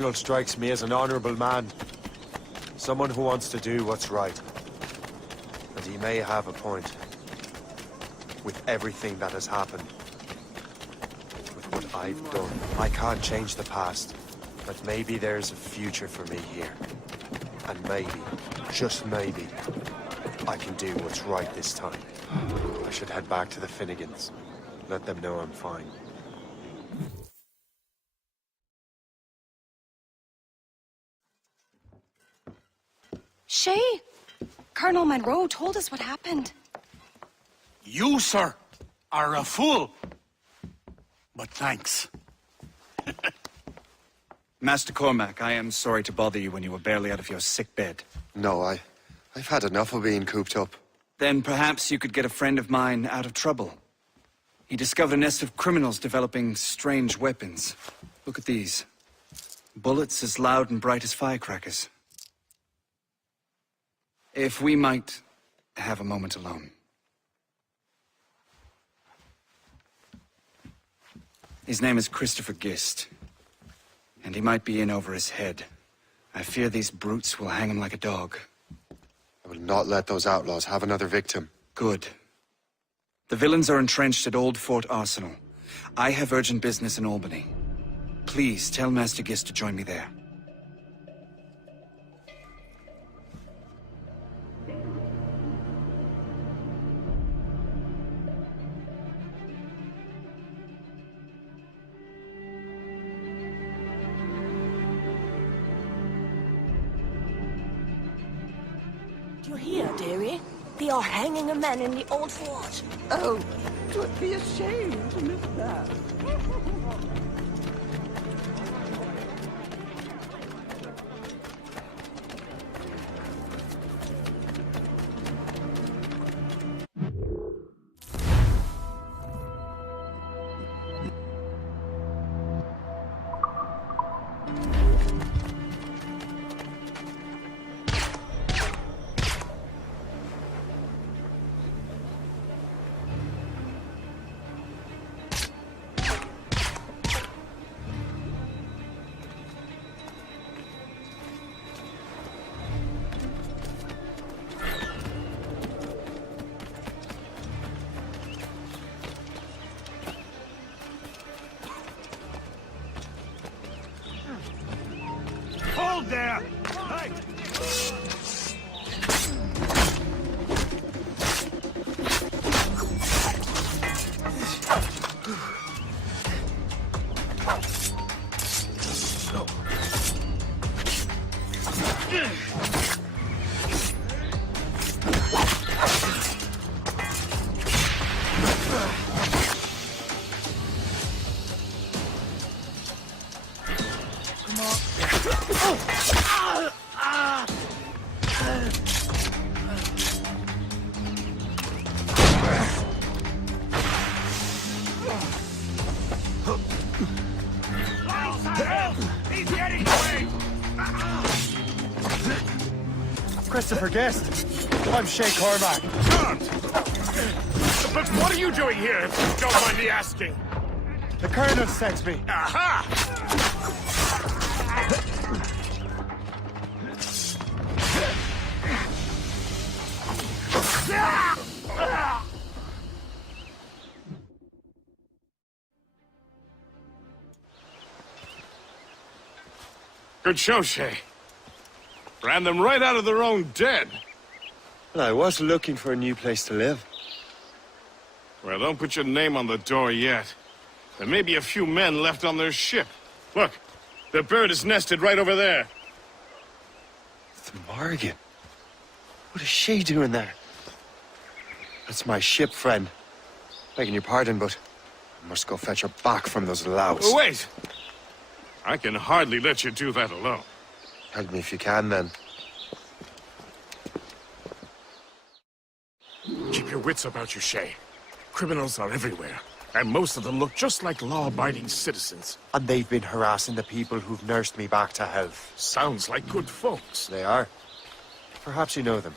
Colonel strikes me as an honorable man. Someone who wants to do what's right. And he may have a point. With everything that has happened. With what I've done. I can't change the past. But maybe there's a future for me here. And maybe, just maybe, I can do what's right this time. I should head back to the Finnegans. Let them know I'm fine. Shay, Colonel Monroe told us what happened. You, sir, are a fool. But thanks. Master Cormac, I am sorry to bother you when you were barely out of your sick bed. No, I've had enough of being cooped up. Then perhaps you could get a friend of mine out of trouble. He discovered a nest of criminals developing strange weapons. Look at these. Bullets as loud and bright as firecrackers. If we might have a moment alone. His name is Christopher Gist. And he might be in over his head. I fear these brutes will hang him like a dog. I will not let those outlaws have another victim. Good. The villains are entrenched at Old Fort Arsenal. I have urgent business in Albany. Please tell Master Gist to join me there. You hear, dearie? They are hanging a man in the old fort. Oh, 'twould be a shame to miss that. Hold there! Hey! Christopher Guest. I'm Shay Cormac. But what are you doing here, if you don't mind me asking? The Colonel sent me. Aha! Good show, Shay. Ran them right out of their own den. Well, I was looking for a new place to live. Well, don't put your name on the door yet. There may be a few men left on their ship. Look, the bird is nested right over there. The Morrigan. What is she doing there? That's my ship, friend. Begging your pardon, but I must go fetch her back from those louts. Oh, wait! I can hardly let you do that alone. Help me if you can, then. Keep your wits about you, Shay. Criminals are everywhere, and most of them look just like law-abiding citizens. And they've been harassing the people who've nursed me back to health. Sounds like good folks. They are. Perhaps you know them.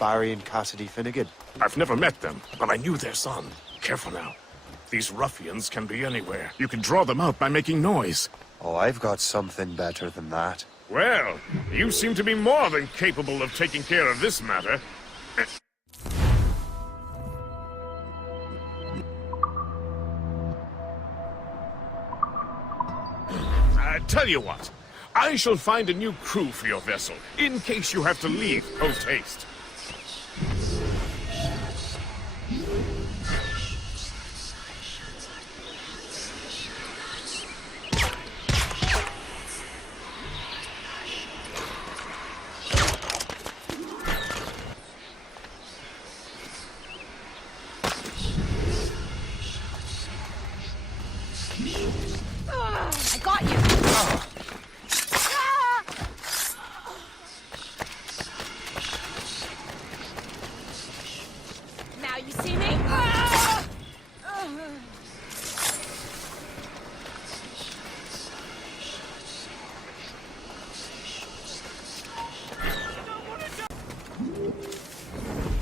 Barry and Cassidy Finnegan. I've never met them, but I knew their son. Careful now. These ruffians can be anywhere. You can draw them out by making noise. Oh, I've got something better than that. Well, you seem to be more than capable of taking care of this matter. Tell you what, I shall find a new crew for your vessel, in case you have to leave post-haste. I got you! Now you see me?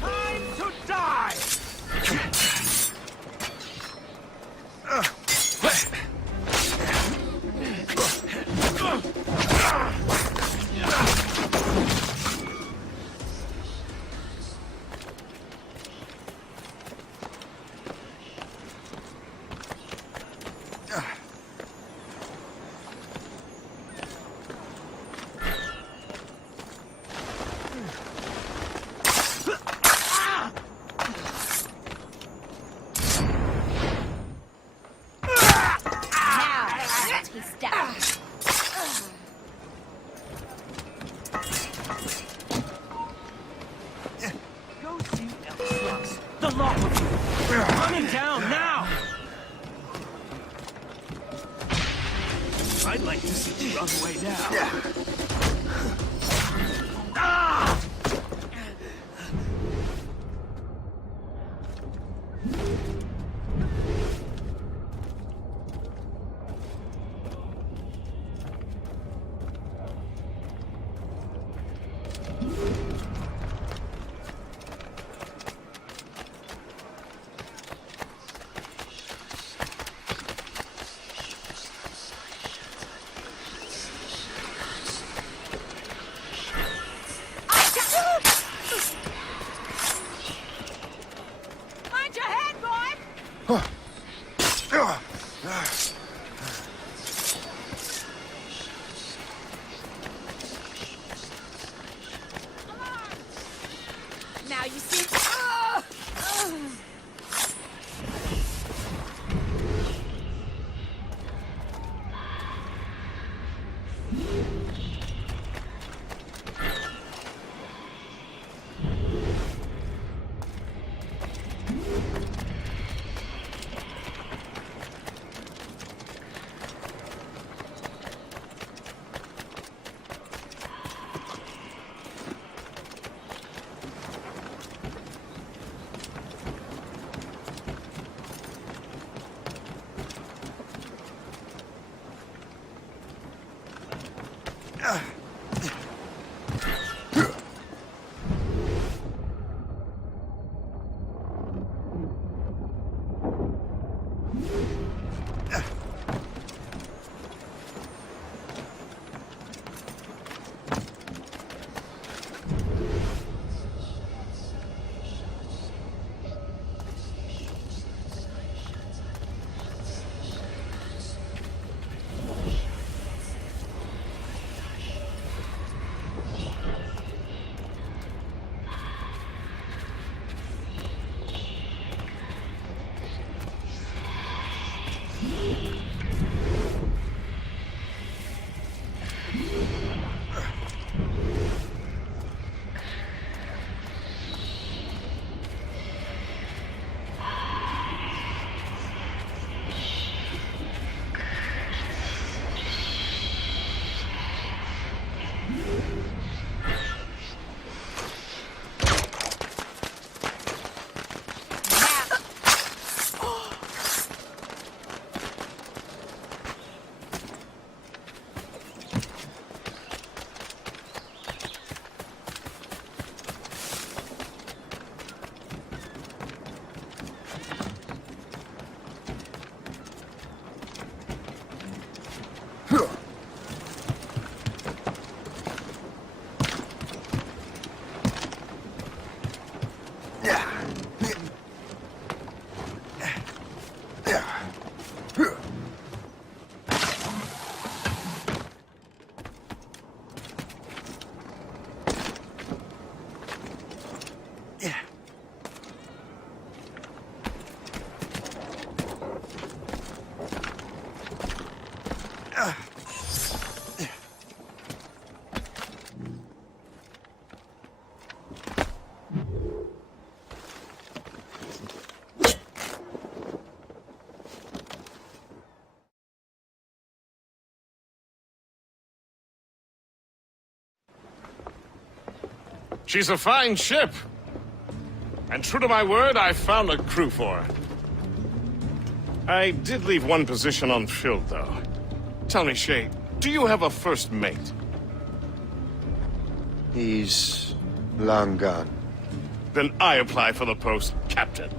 Time to die! He's down. Go see Elstrux. The lot of you. Run him down now! I'd like to see you run away now. Ah! She's a fine ship. And true to my word, I found a crew for her. I did leave one position unfilled, though. Tell me, Shay, do you have a first mate? He's long gone. Then I apply for the post, Captain.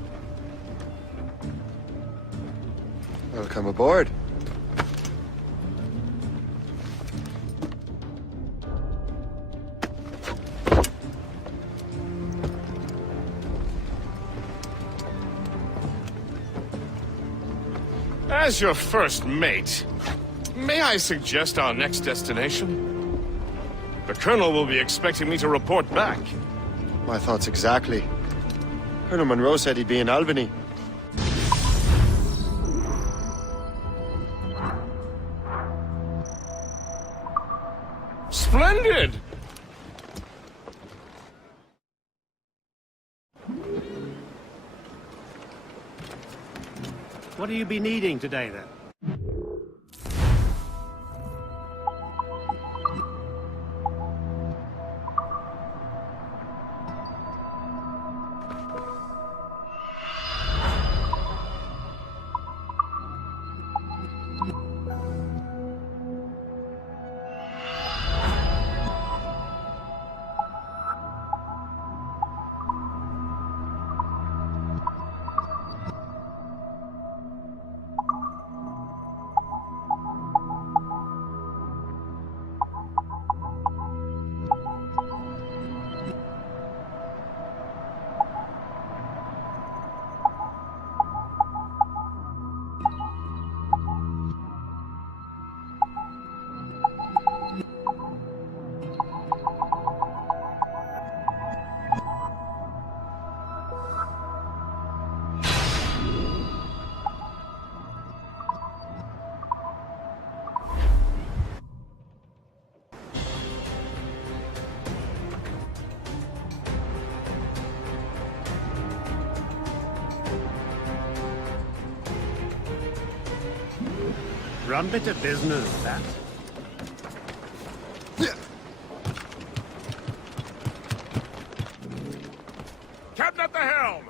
Welcome aboard. As your first mate, may I suggest our next destination? The Colonel will be expecting me to report back. My thoughts exactly. Colonel Monroe said he'd be in Albany. Splendid! What do you be needing today, then? Run bit of business, that. Captain at the helm!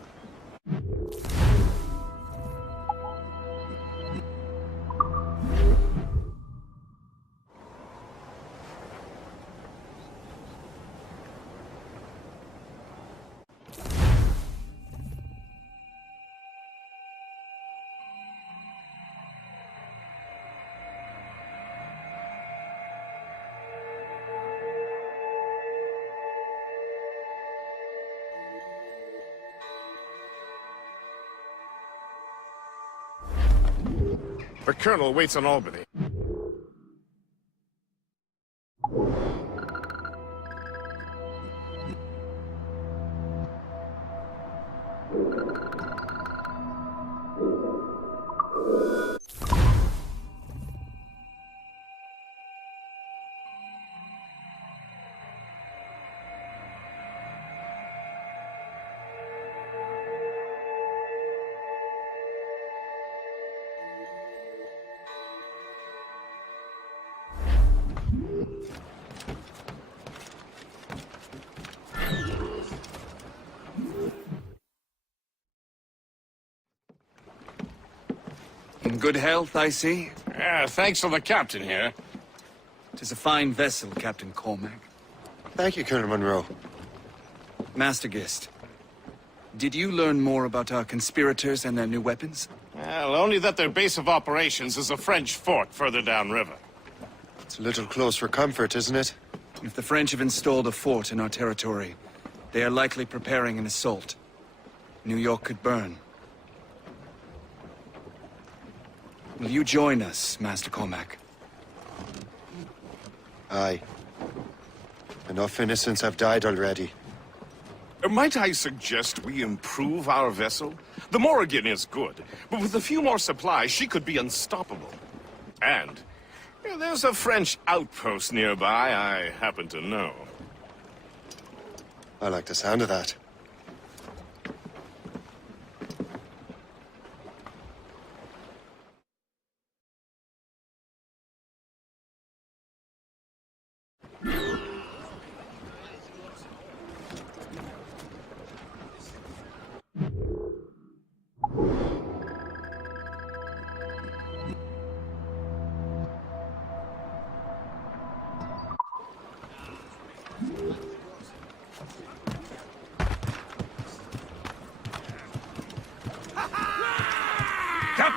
The Colonel waits on Albany. In good health, I see. Yeah, thanks to the captain here. 'Tis a fine vessel, Captain Cormac. Thank you, Colonel Monroe. Master Gist, did you learn more about our conspirators and their new weapons? Well, only that their base of operations is a French fort further downriver. It's a little close for comfort, isn't it? If the French have installed a fort in our territory, they are likely preparing an assault. New York could burn. Will you join us, Master Cormac? Aye. Enough innocents have died already. Might I suggest we improve our vessel? The Morrigan is good, but with a few more supplies, she could be unstoppable. And there's a French outpost nearby I happen to know. I like the sound of that.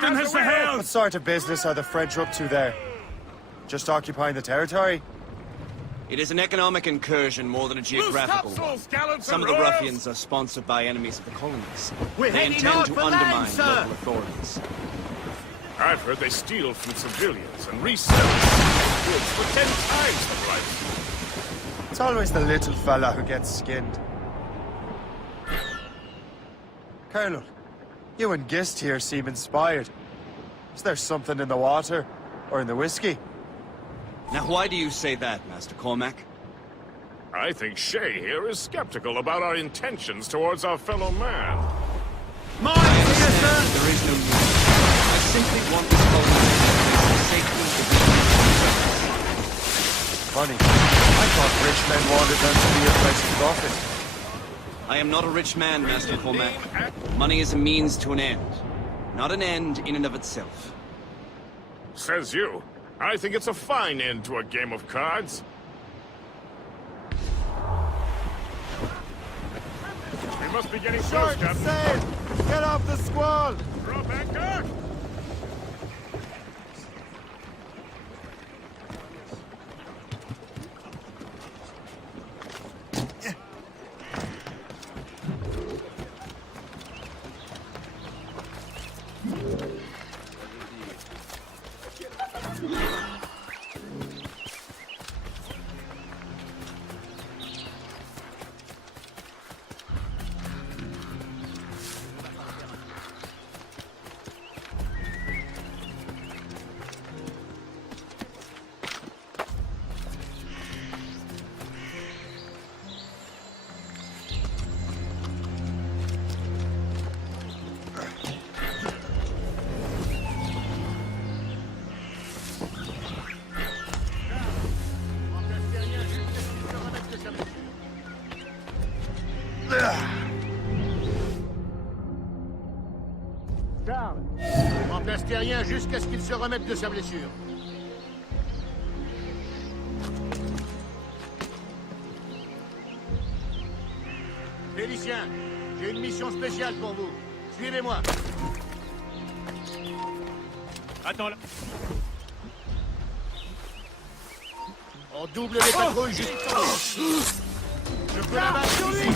Captain has the helm! What sort of business are the French up to there? Just occupying the territory? It is an economic incursion more than a geographical one. Some of the ruffians are sponsored by enemies of the colonies. They intend to undermine local authorities. I've heard they steal from civilians and resell goods for 10 times the price. It's always the little fella who gets skinned. Colonel, you and Gist here seem inspired. Is there something in the water? Or in the whiskey? Now why do you say that, Master Cormac? I think Shay here is skeptical about our intentions towards our fellow man. I understand there is no need. I simply want this colony safely to be. Funny. I thought rich men wanted them to be a place of profit. I am not a rich man, Master Cormac. Money is a means to an end, not an end in and of itself. Says you. I think it's a fine end to a game of cards. We must be getting close, Captain. Sail! Get off the squall! Drop anchor! Remplace Terrien jusqu'à ce qu'il se remette de sa blessure. Félicien, j'ai une mission spéciale pour vous. Suivez-moi. Attends là. On double les patrouilles Je peux la battre ici.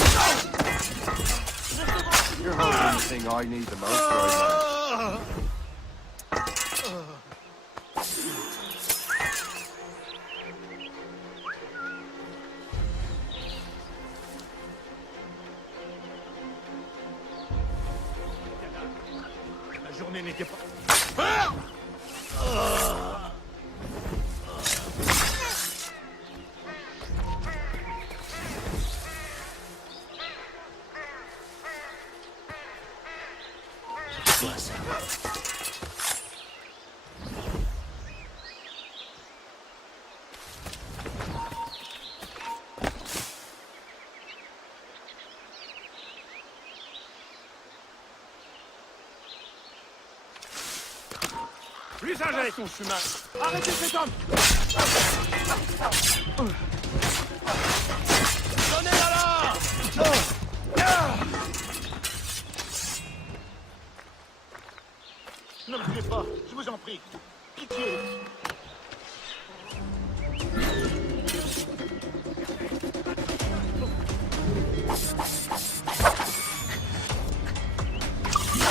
You're holding the thing I need the most right now. La journée n'était pas... L'usager son chemin. Arrêtez cet homme. Donnez-la là. Ne me tuez pas, je vous en prie. Pitié.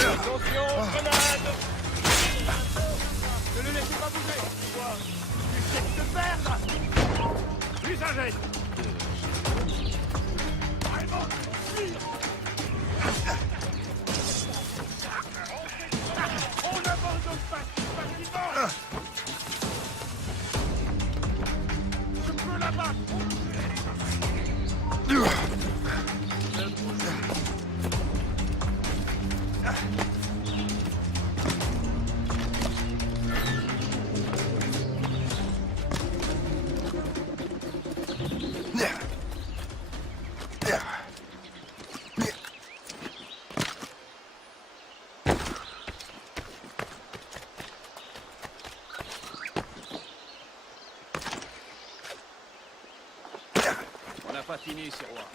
Attention, grenade. Ne le laissez pas bouger. J'essaie de te perdre. L'usager. On n'abandonne pas facilement. Je peux la battre. On n'a pas fini, Sirois.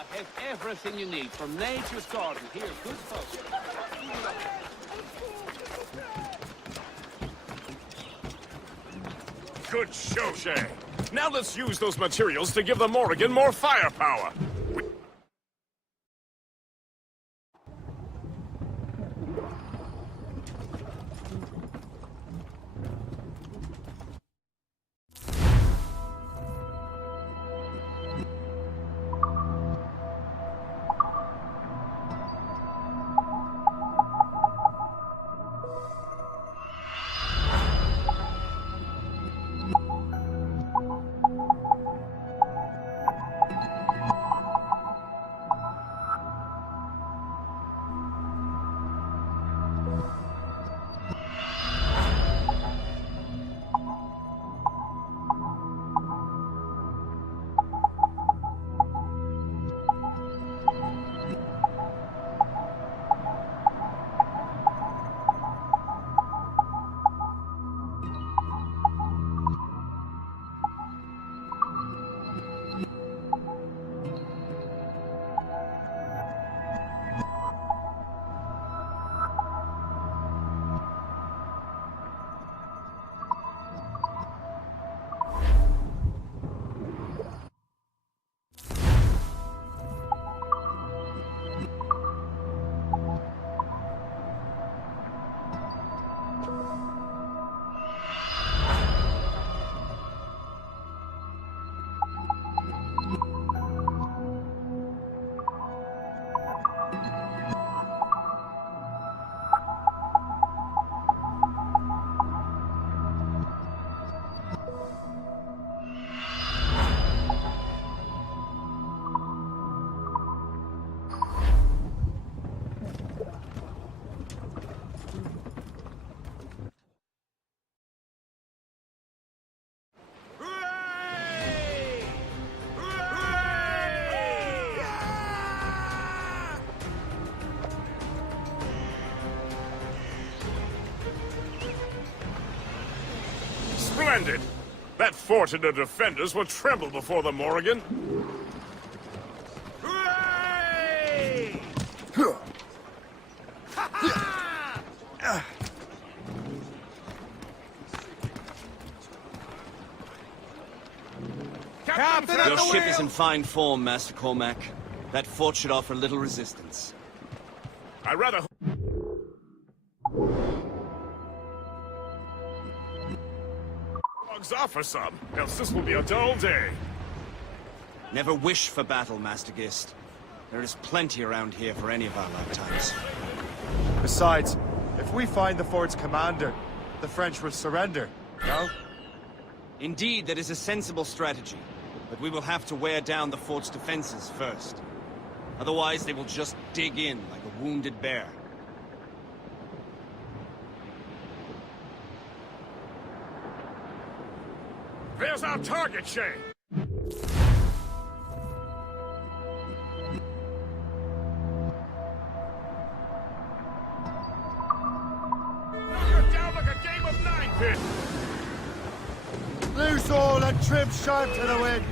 I have everything you need from nature's garden here, good folks. Good show, Shay. Now let's use those materials to give the Morrigan more firepower. Splendid! That fort and the defenders will tremble before the Morrigan. Hooray! Captain Your ship is in fine form, Master Cormac. That fort should offer little resistance. I rather... offer some, else this will be a dull day. Never wish for battle, Master Gist. There is plenty around here for any of our lifetimes. Besides, if we find the fort's commander, the French will surrender, no? Indeed, that is a sensible strategy. But we will have to wear down the fort's defenses first. Otherwise, they will just dig in like a wounded bear. There's our target, Shay! Knock her down like a game of nine-pin! Loose all and trim sharp to the wind!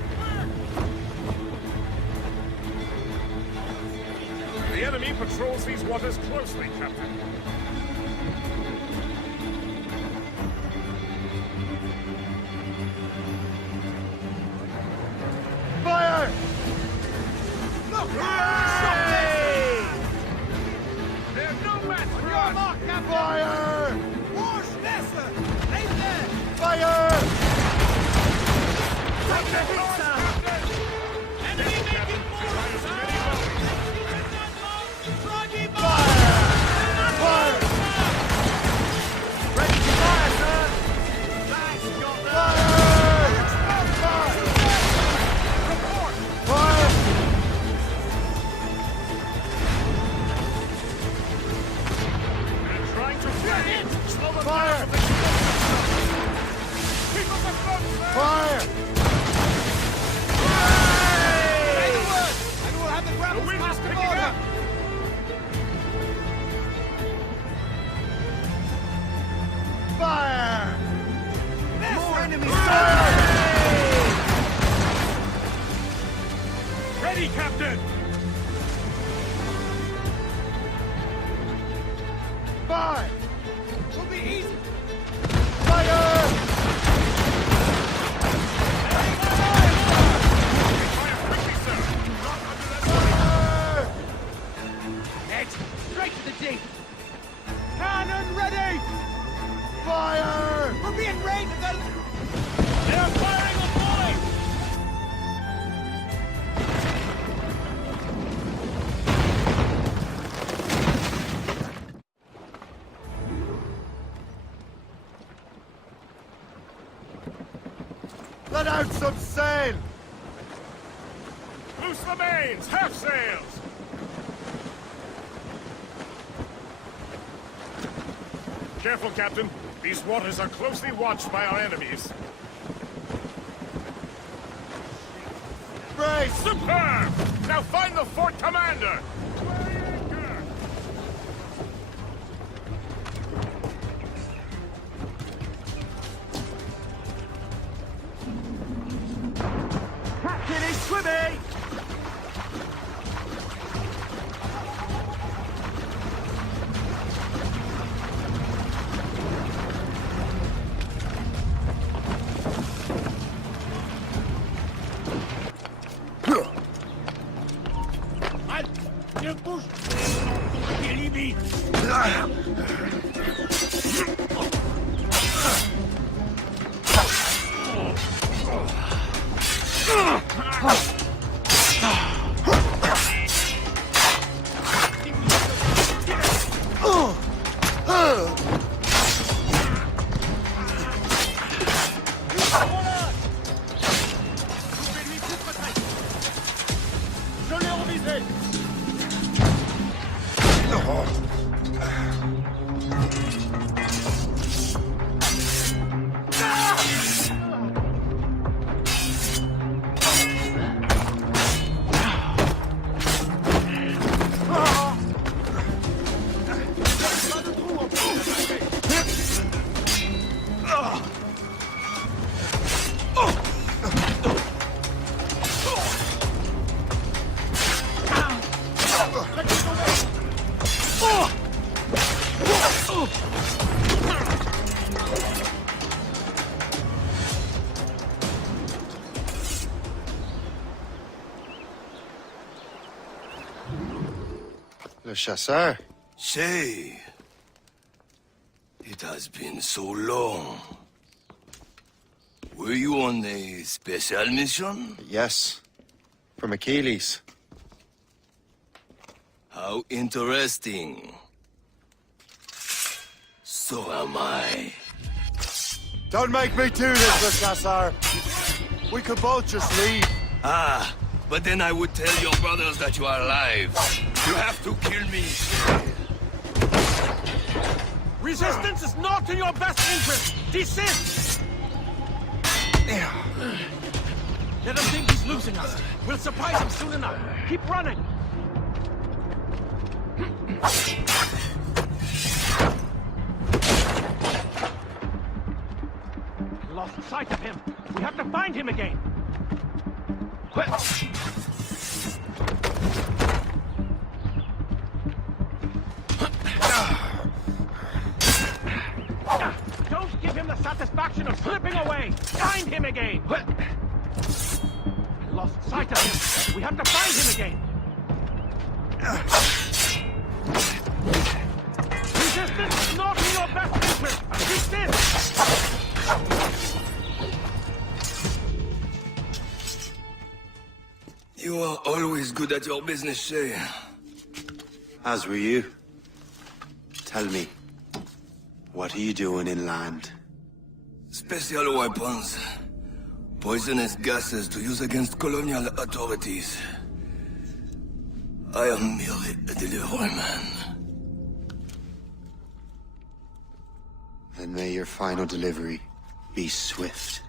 The enemy patrols these waters closely, Captain. Fire! Look! There's no match for us! Fire! Fire! Fire! Fire! The wind is picking up! Fire! More enemies! Fire! Ready, Captain! Fire! Will be easy. Edge, straight to the jeep. Cannon ready! Fire! We're being raided. They're firing a point. Let out some sail! Loose the mains! Half sails! Careful, Captain. These waters are closely watched by our enemies. Brace! Superb! Now find the fort commander! Captain is swimming. Ne bouge. Des limites. Je l'ai envisé! Le chasseur. Say, it has been so long. Were you on a special mission? Yes. From Achilles. How interesting. So am I. Don't make me do this, Le Chasseur! We could both just leave. Ah, but then I would tell your brothers that you are alive. You have to kill me. Resistance is not in your best interest. Desist. Let him think he's losing us. We'll surprise him soon enough. Keep running. Lost sight of him. We have to find him again. Don't give him the satisfaction of slipping away. Find him again. I lost sight of him. We have to find him again. Resistance is not in your best interest. Resist. You are always good at your business, Shay. As were you. Tell me, what are you doing inland? Special weapons. Poisonous gases to use against colonial authorities. I am merely a delivery man. Then may your final delivery be swift.